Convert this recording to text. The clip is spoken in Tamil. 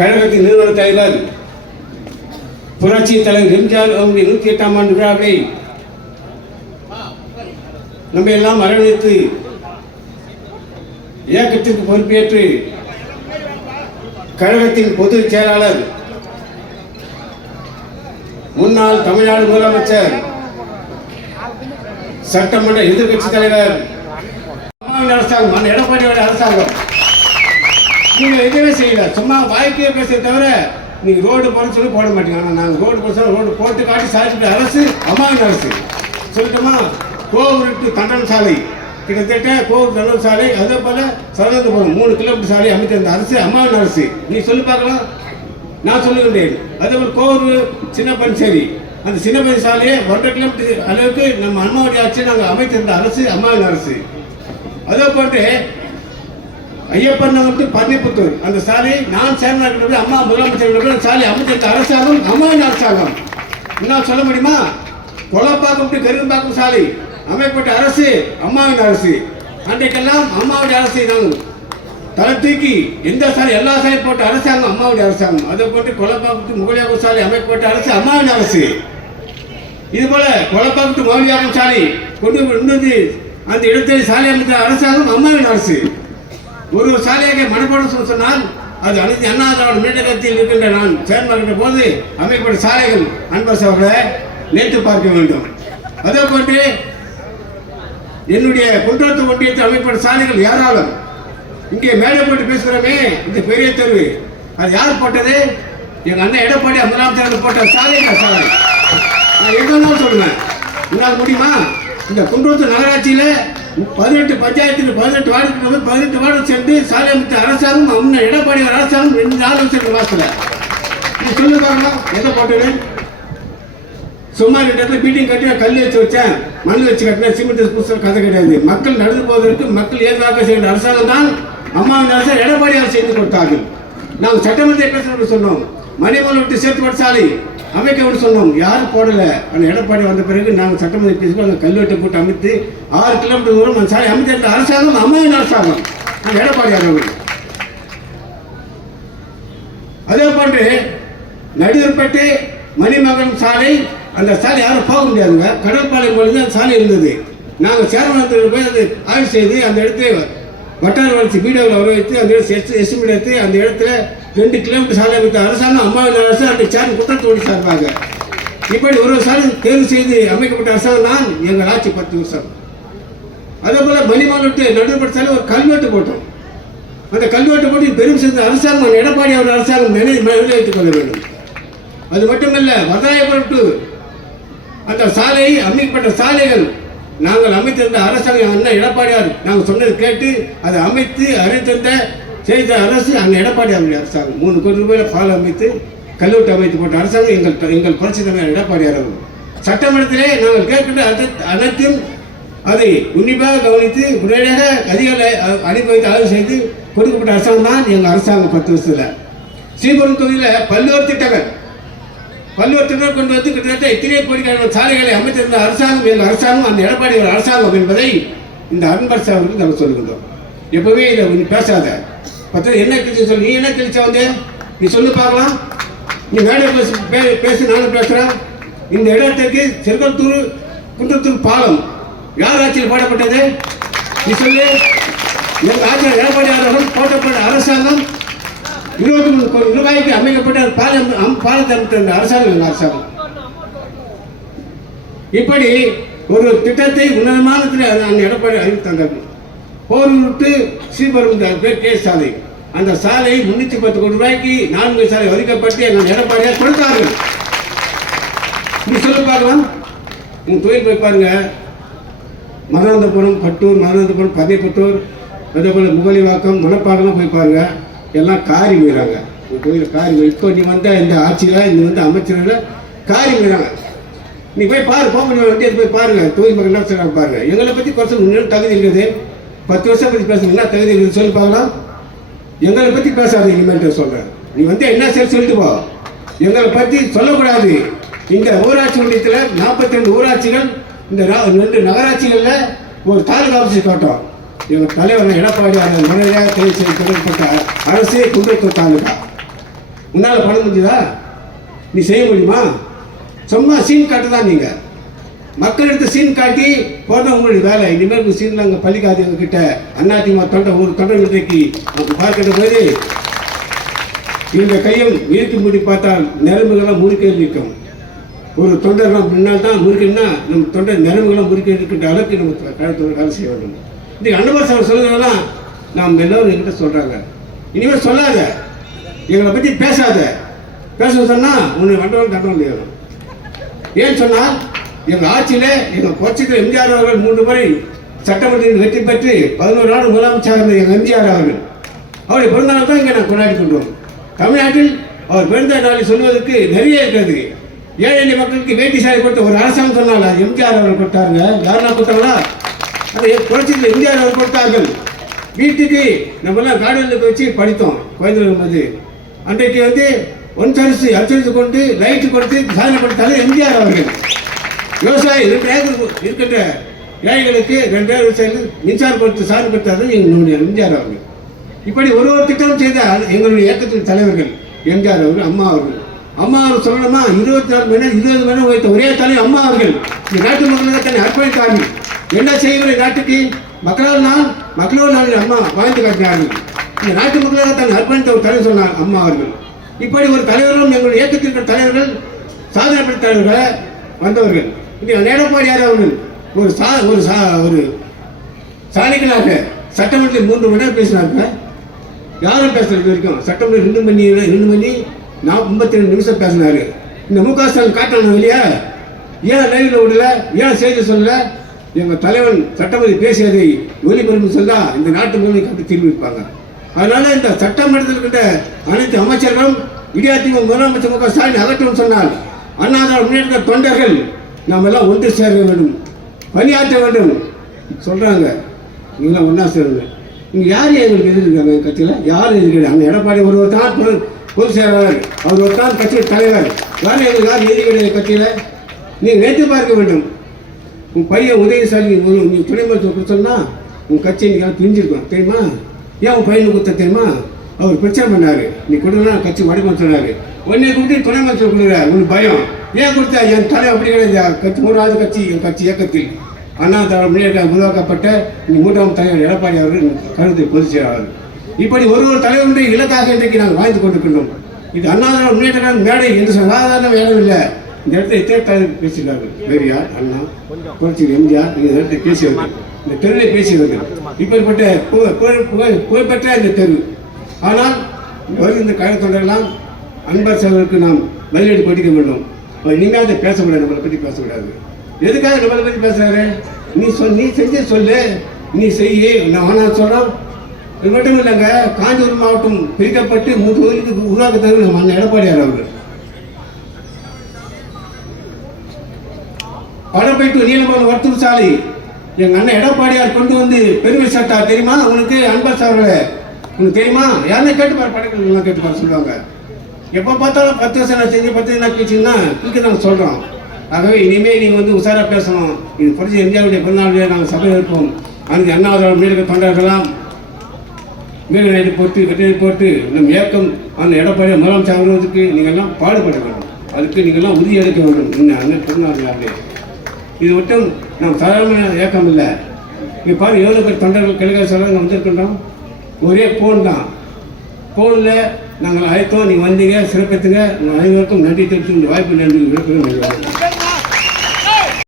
கழகத்தின் நிறுவன தலைவர் புரட்சி தலைவர் எம்ஜிஆர் அவருடைய 108ஆம் ஆண்டு விழாவை நம்ம எல்லாம் அரவணைத்து இயக்கத்திற்கு பொறுப்பேற்று கழகத்தின் பொதுச் செயலாளர் முன்னாள் தமிழ்நாடு முதலமைச்சர் சட்டமன்ற எதிர்கட்சி தலைவர் அரசாங்கம் எடப்பாடியோட அரசாங்கம் நீங்க எதுவுமே செய்யல, சும்மா வாய்க்கே பேச தவிர நீங்க ரோடு போட சொல்லி போட மாட்டீங்க. ஆனால் நாங்கள் ரோடு போட சொல்ல ரோடு போட்டு காட்டி சாதிச்சுட்டு அரசு அம்மாவின் அரசு சொல்லட்டுமா. கோவூர் டு தண்டன் சாலை கிட்டத்தட்ட கோவூர் தண்டன் சாலை, அதே போல சரதபுரம் 3 கிலோமீட்டர் சாலை அமைத்த அந்த அரசு அம்மாவின் அரசு. நீ சொல்லி பார்க்கலாம், நான் சொல்லுகின்றேன். அதே போல் கோவூர் சின்னப்பஞ்சேரி அந்த சின்னப்பஞ்சேரி சாலையை 1.5 கிலோமீட்டர் அளவுக்கு நம்ம அம்மாவுடைய ஆட்சி நாங்கள் அமைத்திருந்த அரசு அம்மாவின் அரசு. அதே போன்று ஐயப்பன் நகர் பன்னிப்புத்தூர் அந்த சாலை நான் சேர்ந்த அம்மா முதலமைச்சர் சாலை அமைச்சிருந்த அரசாங்கம் அம்மாவின் அரசாங்கம். என்ன சொல்ல முடியுமா? கொலப்பாக்கம் டு கரும்பாக்கம் சாலை அமைக்கப்பட்ட அரசு அம்மாவின் அரசு. அன்றைக்கெல்லாம் அம்மாவுடைய அரசை நாங்கள் தலை தூக்கி எந்த சாலை எல்லா சாலையும் போட்ட அரசாங்கம் அம்மாவுடைய அரசாங்கம். அதை போட்டு கொலப்பாக்கம் முகலியாக்கம் சாலை அமைக்கப்பட்ட அரசு அம்மாவின் அரசு. இது போல கொலப்பாக்கம் மௌலியாக்கம் சாலை கொண்டு வந்து அந்த இடத்தில் சாலை அமைத்த அரசாங்கம் அம்மாவின் அரசு. ஒரு சாலையாக மனப்பாடம் சொன்னால் அது அனைத்து அண்ணா திராவிட முன்னேற்ற கழகத்தில் இருக்கின்ற நான் சேர்ந்த போது அமைக்கப்பட்ட சாலைகள் அன்பரசு அவர்களை நேற்று பார்க்க வேண்டும். அதே போன்று என்னுடைய குன்றத்து ஒன்றியத்தில் அமைக்கப்பட்ட சாலைகள் ஏராளம். இங்கே மேலே போட்டு பேசுகிறோமே இந்த பெரிய தெருவு, அது யார் போட்டது? எங்கள் அண்ணன் எடப்பாடி முதலமைச்சர் போட்ட சாலைகள் சாலை. நான் எங்கெல்லாம் சொல்லுவேன், உங்களால் முடியுமா? இந்த குன்றத்து நகராட்சியில் 18 பஞ்சாயத்தில் 18 வார்டு 18 வார்டு சேர்ந்து சாலை அமைத்த அரசாங்கம் அண்ணன் எடப்பாடி அரசாங்கம் 2 வருஷம் மாசத்துல. நீ சொல்லு பார்க்கலாம், எதை போட்டது? சும்மா 2 இடத்துல மீட்டிங் கட்டி கல் வச்சு வச்சேன், மண் வச்சு கட்டினேன், சிமெண்ட் புதுசாக கதை கிடையாது. மக்கள் நடந்து போவதற்கு மக்கள் ஏற்பாக செய்கிற அரசாங்கம் தான் அம்மாவின் அரசு எடப்பாடி அரசு செய்து கொடுத்தார்கள். நாங்கள் சட்டமன்ற பேசணும்னு சொன்னோம், மணிமலை விட்டு சேர்த்து சாலை அமைக்க சொன்னோம், யாரும் போடலை. அந்த எடப்பாடி வந்த பிறகு நாங்கள் சட்டமன்ற பேசுவோம், அந்த கல்வெட்டை போட்டு அமைத்து 6 கிலோமீட்டர் தூரம் அந்த சாலை அமைத்த அரசாங்கம் அம்மாவின் அரசாங்கம் நாங்கள் எடப்பாடி அவர்கள். அதே போன்று நடுவர்பட்டு மணிமகன் சாலை அந்த சாலை யாரும் போக முடியாதுங்க. கடற்பாளையம் பொழுது அந்த சாலை இருந்தது. நாங்கள் சேர்மனத்தில் போய் அதை ஆய்வு செய்து அந்த இடத்துல வட்டார வளர்ச்சி வீடியோவில் வர வைத்து அந்த எஸ்டிமேட் எடுத்து அந்த இடத்துல 2 கிலோமீட்டர் சாலை அமைத்த அரசாங்கம் அம்மாவின் அரசு அந்த சேர்ந்து குற்றத்தோடு சார்பாக இப்படி ஒரு சாலை தேர்வு செய்து அமைக்கப்பட்ட அரசாங்கம் தான் எங்கள் ஆட்சி 10 வருஷம். அதே போல மணிமலை நடுப்பட்ட சாலை ஒரு கல்வெட்டு போட்டோம். அந்த கல்வெட்டு போட்டு பெரும் செய்த அரசாங்கம் எடப்பாடி அவர் அரசாங்கம் நிறைவேற்றிக் கொள்ள வேண்டும். அது மட்டுமல்ல, வதாயபுரம் அந்த சாலை அமைக்கப்பட்ட சாலைகள் நாங்கள் அமைத்திருந்த அரசாங்கம் அண்ணன் எடப்பாடியார் நாங்கள் சொன்னது கேட்டு அதை அமைத்து அறிவித்திருந்த செய்த அரசு அந்த எடப்பாடி அவருடைய அரசாங்கம். 3 கோடி ரூபாயில் பால் அமைத்து கல்லூட்டி அமைத்து போட்ட அரசாங்கம் எங்கள் புரட்சி தலைவர் எடப்பாடியார் அவர்கள். சட்டமன்றத்திலே நாங்கள் கேட்கின்ற அனைத்தையும் அதை உன்னிப்பாக கவனித்து உடனடியாக அதிகாரிகளை அனுப்பி வைத்து ஆய்வு செய்து கொடுக்கப்பட்ட அரசாங்கம் தான் எங்கள் அரசாங்கம் 10 வருஷத்தில். ஸ்ரீபுரம் தொகுதியில் பல்வேறு திட்டங்கள் கொண்டு வந்து கிட்டத்தட்ட இத்தனை கோடிக்கான சாலைகளை அமைத்திருந்த அரசாங்கம் எங்கள் அரசாங்கம் அந்த எடப்பாடி ஒரு அரசாங்கம் என்பதை இந்த அன்பரசு அவர்களுக்கு நாங்கள் சொல்லுகின்றோம். எப்பவுமே இதை நீ பேசாத, 10 என்ன கிழிச்ச சொல்லு, நீ என்ன கிழிச்சா வந்து நீ சொல்லு பார்க்கலாம். நீ மேடை பேசி நானும் பேசுகிறேன். இந்த இடத்துக்கு செருக்கத்தூர் குன்றத்தூர் பாலம் யார் ஆட்சியில் போடப்பட்டது? நீ சொல்லு. எங்கள் ஆட்சியில் எடப்பாடி அவர்கள் போட்டப்பட்ட அரசாங்கம் 23 கோடி ரூபாய்க்கு அமைக்கப்பட்ட பாலத்தை அமைத்த அரசாங்கம் எங்கள் அரசாங்கம். இப்படி ஒரு திட்டத்தை உன்னதமானத்தில் எடப்பாடி அறிவித்தார்கள். போரூர் ஸ்ரீபெரும் கே சாலை அந்த சாலை 310 கோடி ரூபாய்க்கு 4 சாலை ஒதுக்கப்பட்டு எங்கள் எடப்பாடியார் கொடுத்தார்கள். நீ சொல்லி பார்க்கலாம். உங்கள் தொழில் போய் பாருங்க, மதுராந்தபுரம் பட்டூர், மதுராந்தபுரம் பன்னிப்புத்தூர், அதே போல் முகலிவாக்கம் மணப்பாக்கெல்லாம் போய் பாருங்க, எல்லாம் காரி மீறாங்க. கோயில் காரி இப்போ நீ வந்த இந்த ஆட்சியில் இந்த வந்து அமைச்சர்கள் காரி மீறாங்க. நீ போய் பாரு, போக முடியும் வண்டி போய் பாருங்க, தொழில் மக்கள் என்ன சொல்கிறாங்க பாருங்க. எங்களை பற்றி குறைச்சல் இன்னும் தகுதி இருக்குது. 10 வருஷம் பற்றி பேசணும், என்ன தகுதி இருக்குது சொல்லி பார்க்கலாம். எங்களை பற்றி பேசாது இனிமேல் சொல்கிறேன். நீ வந்து என்ன சரி சொல்லிட்டு போ, எங்களை பற்றி சொல்லக்கூடாது. இந்த ஊராட்சி ஒன்றியத்தில் 42 ஊராட்சிகள், இந்த 2 நகராட்சிகளில் ஒரு தாலுகா ஆஃபீஸ் காட்டும். எங்கள் தலைவர் எடப்பாடி அந்த முறையாக தேர்வு செய்யப்பட்ட அரசே குன்றத்தூர் தாலுகா. உன்னால் பண்ண முடியுதா? நீ செய்ய முடியுமா? சும்மா சீன் காட்டு தான். நீங்கள் மக்களிடத்து சீன் காட்டி போதும் உங்களுடைய வேலை. இனிமேல் சீனில் அங்கே பள்ளிக்காது எங்ககிட்ட அதிமுக தொண்டை ஒரு தொண்டை இன்றைக்கு நமக்கு பார்க்கின்ற போது இந்த கையும் இறுக்கி மூடி பார்த்தால் நரம்புகளாம் முறுக்கே நிற்கும். ஒரு தொண்டர்கள் முன்னால் தான் முறுக்குன்னா நம்ம தொண்டை நரம்புகளாம் முறுக்கே இருக்கின்ற அளவுக்கு நம்ம கழகத்தோடு வேலை செய்ய வேண்டும். இன்றைக்கு அன்னபாஸ் அவர் சொல்லுறதெல்லாம் நாம் எல்லோரும் என்கிட்ட சொல்கிறாங்க, இனிமேல் சொல்லாத, எங்களை பற்றி பேசாத, பேச சொன்னால் உன்னை வண்டவன் தண்டவன் ஏறும். ஏன்னு சொன்னால் எங்கள் ஆட்சியில் எங்கள் புரட்சியில் எம்ஜிஆர் அவர்கள் 3 முறை சட்டமன்றத்தில் வெற்றி பெற்று 11 ஆண்டு முதலமைச்சர் இருந்த எங்கள் எம்ஜிஆர் அவர்கள் அவருடைய பிறந்தநாள் தான் இங்கே நான் கொண்டாடி கொண்டோம். தமிழ்நாட்டில் அவர் பிறந்த நாளை சொல்வதற்கு நிறைய இருக்கிறது. ஏழை எளிய மக்களுக்கு வேட்டி சாலை கொடுத்த ஒரு அரசாங்கம் சொன்னால எம்ஜிஆர் அவர்கள் கொடுத்தாங்க. யாரெல்லாம் கொடுத்தாங்களா? அதை புரட்சியில் எம்ஜிஆர் அவர்கள் கொடுத்தார்கள். வீட்டுக்கு நம்மெல்லாம் கார்டனுக்கு வச்சு படித்தோம் குழந்தைகள் போது. அன்றைக்கு ஒன்சரிசு அரிசி கொண்டு லைட்டு கொடுத்து சாதனை கொடுத்தாலும் எம்ஜிஆர் அவர்கள். விவசாயி 2 ஏக்கர் இருக்கின்ற ஏழைகளுக்கு 2 ஏக்கர் விவசாயிகள் மின்சாரம் கொடுத்து சாதனை கொடுத்தாலும் எங்களுடைய எம்ஜிஆர் அவர்கள். இப்படி ஒரு திட்டம் செய்தால் எங்களுடைய இயக்கத்தின் தலைவர்கள் எம்ஜிஆர் அவர்கள், அம்மா அவர்கள். அம்மா அவர் சொல்லணுமா 24 மணி நேரம் 20 மணி நேரம் வைத்த ஒரே தலைவர் அம்மா அவர்கள். இந்த நாட்டு மக்களுக்கு தன்னை அர்ப்பணித்தார்கள். என்ன செய்யவில்லை நாட்டுக்கு? மக்களால் நாள் அம்மா வாழ்ந்து காட்டினார்கள். இந்த நாட்டு மக்களாக தன்னை அர்ப்பணித்த ஒரு தலைவர் சொன்னார் அம்மா அவர்கள். இப்படி ஒரு தலைவர்களும் எங்களுடைய இயக்கத்திற்கு தலைவர்கள் சாதனை படைத்த தலைவர்களை வந்தவர்கள். இன்றைக்கு எடப்பாடியார் அவர்கள் ஒரு சாணிகளாக சட்டமன்றத்தில் 3 மணி நேரம் பேசினாங்க. யாரும் பேசுறது வரைக்கும் சட்டமன்றம் 2 மணி 52 நிமிஷம் பேசினாரு. இந்த முக ஸ்டாலின் காட்டணும் இல்லையா? ஏன் லைவ்ல விடல? ஏன் செய்தி சொல்லல? எங்கள் தலைவன் சட்டமன்ற பேசியதை ஒளிபரப்பு சொன்னா இந்த நாட்டு மக்களை கட்டி திரும்பி இருப்பாங்க. அதனால இந்த சட்டமன்றத்தில் இருக்கின்ற அனைத்து அமைச்சர்களும் விடியாதிமுக முதலமைச்சர் முக ஸ்டாலின் அகற்றும் சொன்னால் அண்ணாதிராவிட முன்னேற்ற தொண்டர்கள் நாம் எல்லாம் ஒன்று சேர வேண்டும், பணியாற்ற வேண்டும் சொல்றாங்க. நீங்களாம் ஒன்றா சேருங்க. இங்கே யார் எங்களுக்கு எதிர்க்காங்க கட்சியில்? யாரும் எதிர்க்கிறாங்க? அந்த எடப்பாடி ஒருவர் தான் பொதுச் செயலாளர், அவர் ஒரு தான் கட்சியின் தலைவர். யார் எதிர்க்கிறாங்க கட்சியில்? நீங்கள் நேற்று பார்க்க வேண்டும். உன் பையன் உதயசாலி நீ துணை மருத்துவம் கொடுத்தோம்னா உன் கட்சி இன்னைக்கு பிரிஞ்சிருக்கும் தெரியுமா? ஏன் உன் பையனுக்கு கொடுத்த தெரியுமா? அவர் பிரச்சனை பண்ணாரு, நீ கொடுனா கட்சி மடிமான்னு சொன்னாரு. உடனே கொடுத்து துணை மருத்துவம் கொடுக்குற உனக்கு பயம். ஏன் கொடுத்தா? என் தலை அப்படி கிடையாது. கட்சி 3வது கட்சி என் கட்சி இயக்கத்தில் அண்ணா திராவிட முன்னேற்ற உருவாக்கப்பட்ட இந்த 3ஆம் தலைவர் எடப்பாடி அவர்கள் கருத்து பொதுச் செயலாளர். இப்படி ஒரு தலைவருடைய இலக்காக இன்றைக்கு நாங்கள் வாழ்ந்து கொண்டிருக்கின்றோம். இது அண்ணா திராவிட முன்னேற்ற மேடை என்று சாதாரண இடம் இல்லை. இந்த இடத்துல தலைவர் பேசினார்கள். வேறு யார்? அண்ணா புரட்சி எம்ஜிஆர் இந்த இடத்துல பேசியவர்கள், இந்த தெருவில் பேசியவர்கள். இப்படிப்பட்ட புகழ்பெற்ற இந்த தெரு. ஆனால் இந்த கழக தொண்டரெல்லாம் அன்பர் சகோதரருக்கு நாம் பதிலடி கொடுக்க வேண்டும். இனிமேல் அதை பேசக்கூடாது, நம்மளை பற்றி பேசக்கூடாது. எதுக்காக நம்மளை பற்றி பேசுறாரு? நீ செஞ்சே சொல்லு, நீ செய்ய. நான் சொல்கிறோம். இது மட்டும் இல்லைங்க, காஞ்சிபுரம் மாவட்டம் பிரிக்கப்பட்டு 3 தொகுதிக்கு உருவாக்கத்தவர்கள் நம்ம அண்ணன் எடப்பாடியார் அவர்கள். படப்பைட்டு நீலமலை வர்த்தூர் சாலை எங்கள் அண்ணன் எடப்பாடியார் கொண்டு வந்து பெருமை சட்டா தெரியுமா உனக்கு? அன்பர் அவர்களே உனக்கு தெரியுமா? யாருன்னா கேட்டுப்பார், படங்கள் கேட்டுப்பார் சொல்லுவாங்க. எப்போ பார்த்தாலும் 10 வருஷம் நான் செஞ்சு 10 நாள் பேச்சுன்னா இதுக்கு நாங்கள் சொல்கிறோம். ஆகவே இனிமேல் நீங்கள் உஷாராக பேசணும். இது புரட்சி எம்ஜிஆருடைய பிறந்தநாளிலே நாங்கள் சபையில் இருப்போம். அன்றைக்கு அண்ணாதிராவிட முன்னேற்ற தொண்டர்களாம் மேல் நைட்டு போட்டு கட்டிட போட்டு நம் இயக்கம் அந்த எடப்பாடி முதலமைச்சர் ஆகுவதற்கு நீங்கள்லாம் பாடுபட வேண்டும். அதுக்கு நீங்கள்லாம் உறுதி எடுக்க வேண்டும். இன்னும் அண்ணன் பிறந்தநாள் இது மட்டும் நாம் சாதாரண இயக்கம் இல்லை. இங்கே பாரு எவ்வளோ பேர் தொண்டர்கள் கழக சொல்ல வந்திருக்கின்றோம். ஒரே ஃபோன் தான். ஃபோனில் நாங்கள் அழைத்தோம், நீங்கள் வந்தீங்க, சிறப்பித்துங்க. அனைவருக்கும் நன்றி தெரிவித்து இந்த வாய்ப்பு நன்றி விடுக்கிறோம்.